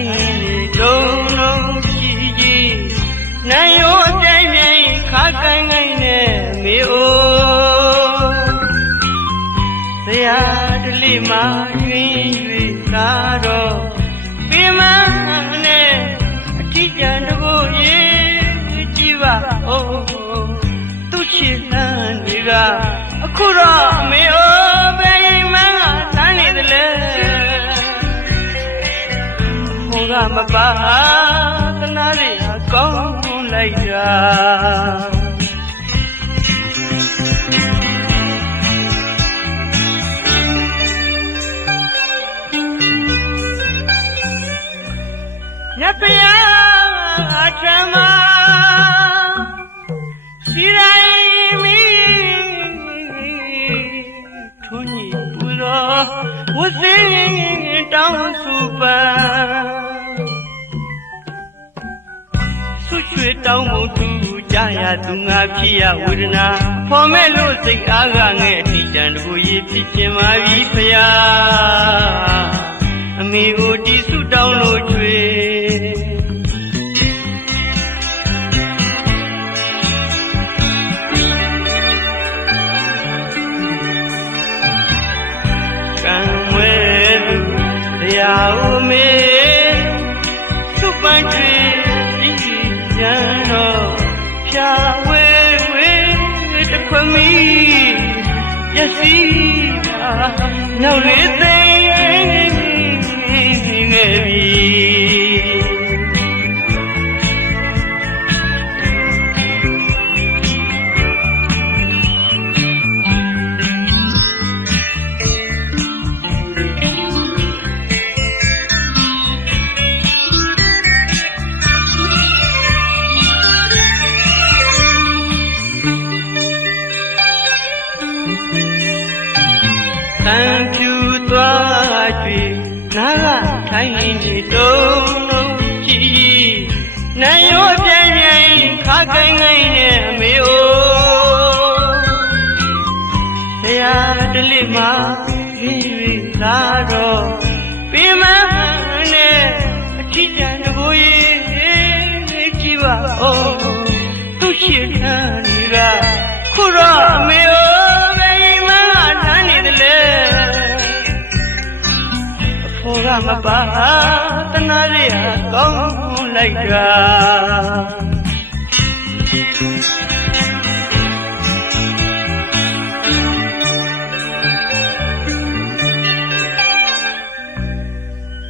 ထိုင်နေလုံးလုံးရှိကြီးနိုင်ရောအပြိုင်ပြိုင်ခါကိုင်းကိုင်းနဲ့မေအိုဆရာတလေးမှတွင်၍လာတော့ပြမနဲ့အထီးကျန်တကိုရေးကြည့်ပါဦးသူချစ်လန်းတွေကအခုတော့မေအိုဘယ်မှတန်းနေတယ်လေဟိုကမပါသနာရကောင်းလိုက်တာညပယအထမရှိတိုင်းမီထွန်းကြီးပူတော်ဝစင်းတောင်းစုပန်းဆွချွေတောင်းမှုသူကြရသူငါဖြစ်ရဝေဒနာဖော်မဲ့လို့စိတ်အားကငဲ့အထီးကျန်တကူရေးဖြစ်ခြင်းပါပြီဖယားအမေကိုတီးဆုတောင်းလို့ချွေကံဝဲသူတရားဦးမေစုပန်းချွေရန်တော့ဖြာဝဲဝဲတခွမီရစီပါနောက်လေးသိငယ်ပြီတန်ဖြူသွားကြွေနာကထိုင်နေတုံးလုံးကြည့်နိုင်ရောပြိုင်ပြိုင်ခါကိုင်းကိုင်းနဲ့အမေအိုတရားတလိမှပြီးလာတော့ပြမနဲ့အချစ်ကြံတကိုရေးကြည့်ပါဦးသူရှိတဲ့နေကခုတော့အမေအိုဟိုကမပါတနာရကောင်းလိုက်တာ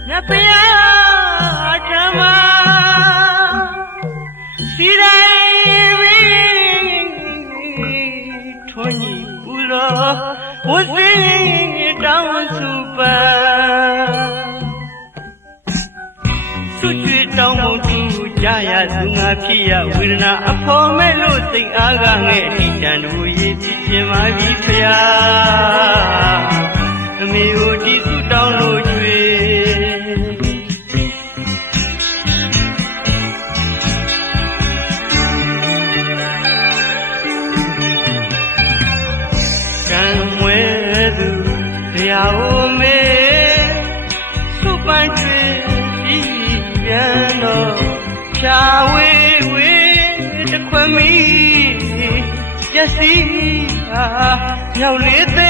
ညပယအထမရှိတိုင်းဝေးထွန်းကြီးပူတော်ဝစင်းတောင်းစုပန်းဆွချွေတောင်းမှုသူကြရသူငါဖြစ်ရဝေဒနာအဖော်မဲ့လို့စိတ်အားကငဲ့အထီးကျန်တို့ရေးဖြစ်ခြင်းပါပြီဖယားအမေကိုတီးဆုတောင်းလို့ချွေကံမွဲသူတရားဦးမေစုပန်းချွေရန်တော့ဖြာဝေးဝေးတခွမီရစီဟာရောက်လေးသိ